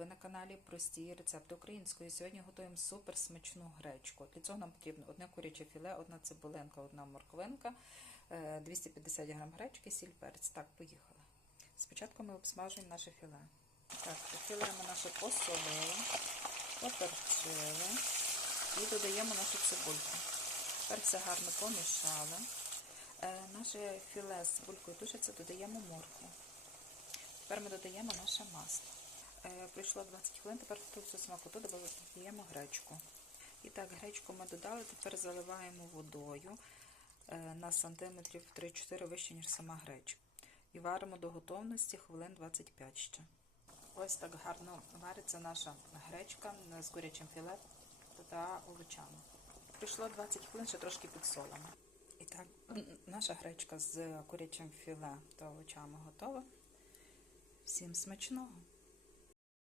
Ви на каналі Прості рецепти української. Сьогодні готуємо супер смачну гречку. Для цього нам потрібно одне куряче філе, одна цибулинка, одна морквинка, е, 250 г гречки, сіль, перець. Так, поїхали. Спочатку ми обсмажуємо наше філе. Так, філе ми наше посолили, поперчили і додаємо нашу цибульку. Тепер все гарно помішали. Е, Наше філе з цибулькою тушиться, додаємо моркву. Тепер ми додаємо наше масло. Е, Пройшло 20 хвилин, тепер в цю смакоту додаємо гречку. І так, гречку ми додали, тепер заливаємо водою е, на сантиметрів 3-4 вище, ніж сама гречка. І варимо до готовності хвилин 25 ще. Ось так гарно вариться наша гречка з курячим філе та овочами. Пройшло 20 хвилин, ще трошки підсолимо. І так, наша гречка з курячим філе та овочами готова. Всім смачного!